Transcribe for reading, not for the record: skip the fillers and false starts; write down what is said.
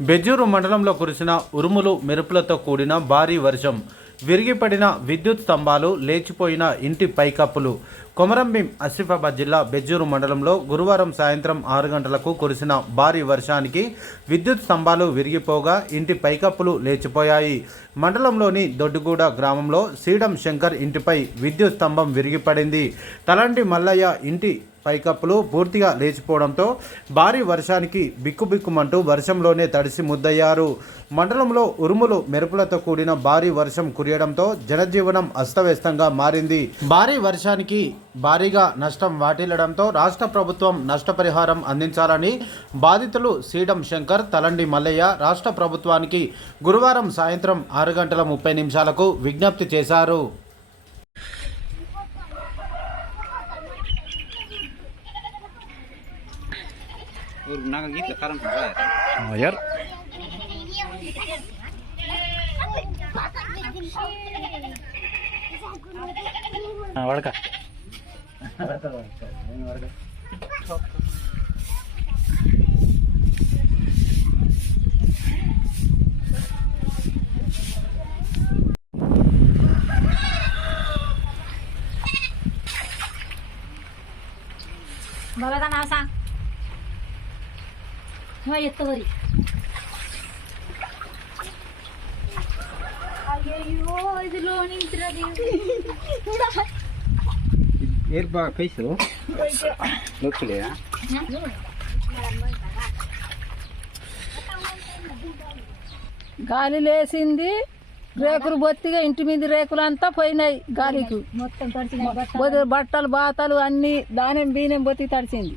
బెజ్జూరు మండలంలో కురిసిన ఉరుములు మెరుపులతో కూడిన భారీ వర్షం, విరిగిపడిన విద్యుత్ స్తంభాలు, లేచిపోయిన ఇంటి పైకప్పులు. కొమరంభీం ఆసిఫాబాద్ జిల్లా బెజ్జూరు మండలంలో గురువారం సాయంత్రం 6 గంటలకు కురిసిన భారీ వర్షానికి విద్యుత్ స్తంభాలు విరిగిపోగా ఇంటి పైకప్పులు లేచిపోయాయి. మండలంలోని దొడ్డుగూడ గ్రామంలో సీడం శంకర్ ఇంటిపై విద్యుత్ స్తంభం విరిగిపడింది. తలంటి మల్లయ్య ఇంటి పైకప్పులు పూర్తిగా లేచిపోవడంతో భారీ వర్షానికి బిక్కుబిక్కుమంటూ వర్షంలోనే తడిసి ముద్దయ్యారు. మండలంలో ఉరుములు మెరుపులతో కూడిన భారీ వర్షం కురియడంతో జనజీవనం అస్తవ్యస్తంగా మారింది. భారీ వర్షానికి భారీగా నష్టం వాటిల్లడంతో రాష్ట్ర ప్రభుత్వం నష్టపరిహారం అందించాలని బాధితులు సీడం శంకర్, తలండి మల్లయ్య రాష్ట్ర ప్రభుత్వానికి గురువారం సాయంత్రం 6:30 విజ్ఞప్తి చేశారు. यार वड़का बाबाचं नाव सांग. हो येतो वरी. अय्यो ఇది లోని ఇంట్రది एक बार कैसे हो लोग ले గాలి లేసింది, రేకులు బొత్తిగా ఇంటి మీద రేకులంతా పోయినాయి గాలికి. మొత్తం తడిసినాయి బట్టలు బాతలు అన్ని దానం బీనం బొత్తి తడిసింది.